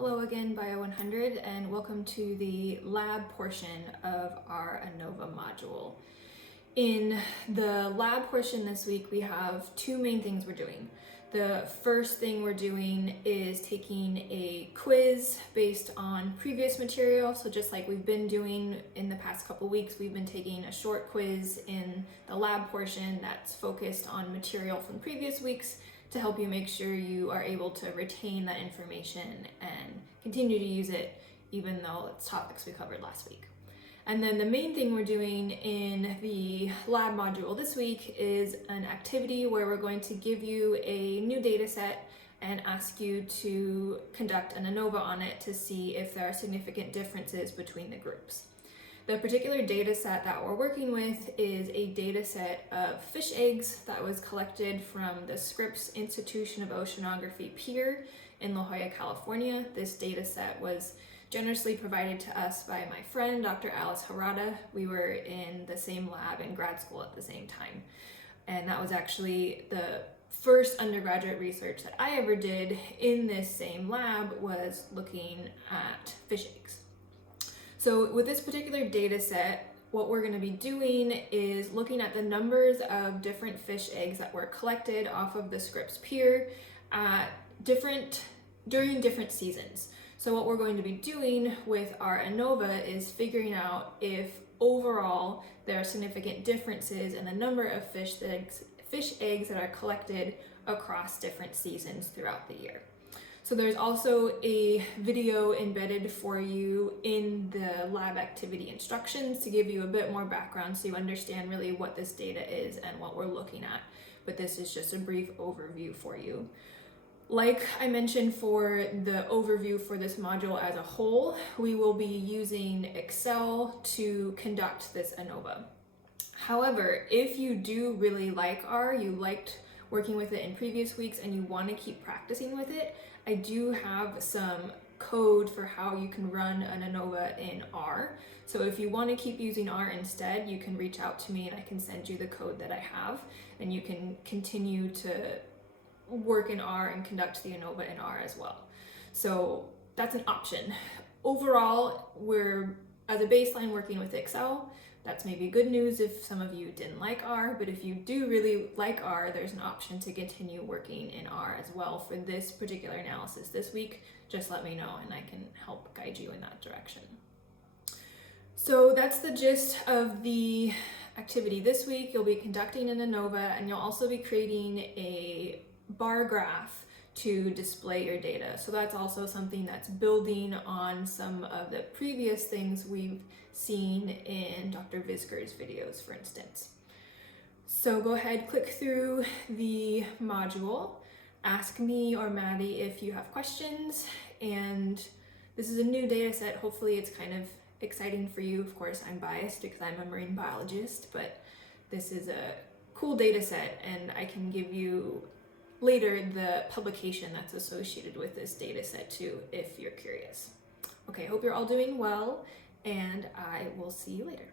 Hello again, BIO100, and welcome to the lab portion of our ANOVA module. In the lab portion this week, we have two main things we're doing. The first thing we're doing is taking a quiz based on previous material. So just like we've been doing in the past couple weeks, we've been taking a short quiz in the lab portion that's focused on material from previous weeks to help you make sure you are able to retain that information and continue to use it even though it's topics we covered last week. And then the main thing we're doing in the lab module this week is an activity where we're going to give you a new data set and ask you to conduct an ANOVA on it to see if there are significant differences between the groups. The particular data set that we're working with is a data set of fish eggs that was collected from the Scripps Institution of Oceanography Pier in La Jolla, California. This data set was generously provided to us by my friend, Dr. Alice Harada. We were in the same lab in grad school at the same time. And that was actually the first undergraduate research that I ever did in this same lab, was looking at fish eggs. So with this particular data set, what we're going to be doing is looking at the numbers of different fish eggs that were collected off of the Scripps Pier during different seasons. So what we're going to be doing with our ANOVA is figuring out if overall there are significant differences in the number of fish eggs that are collected across different seasons throughout the year. So there's also a video embedded for you in the lab activity instructions to give you a bit more background so you understand really what this data is and what we're looking at. But this is just a brief overview for you. Like I mentioned for the overview for this module as a whole, we will be using Excel to conduct this ANOVA. However, if you do really like R, you liked working with it in previous weeks and you want to keep practicing with it, I do have some code for how you can run an ANOVA in R. So if you want to keep using R instead, you can reach out to me and I can send you the code that I have, and you can continue to work in R and conduct the ANOVA in R as well. So that's an option. Overall, we're, as a baseline, working with Excel. That's maybe good news if some of you didn't like R, but if you do really like R, there's an option to continue working in R as well for this particular analysis this week. Just let me know and I can help guide you in that direction. So that's the gist of the activity this week. You'll be conducting an ANOVA and you'll also be creating a bar graph to display your data. So that's also something that's building on some of the previous things we've seen in Dr. Visker's videos, for instance. So go ahead, click through the module, ask me or Maddie if you have questions, and this is a new data set. Hopefully it's kind of exciting for you. Of course, I'm biased because I'm a marine biologist, but this is a cool data set and I can give you later the publication that's associated with this data set too, if you're curious. Okay, hope you're all doing well, and I will see you later.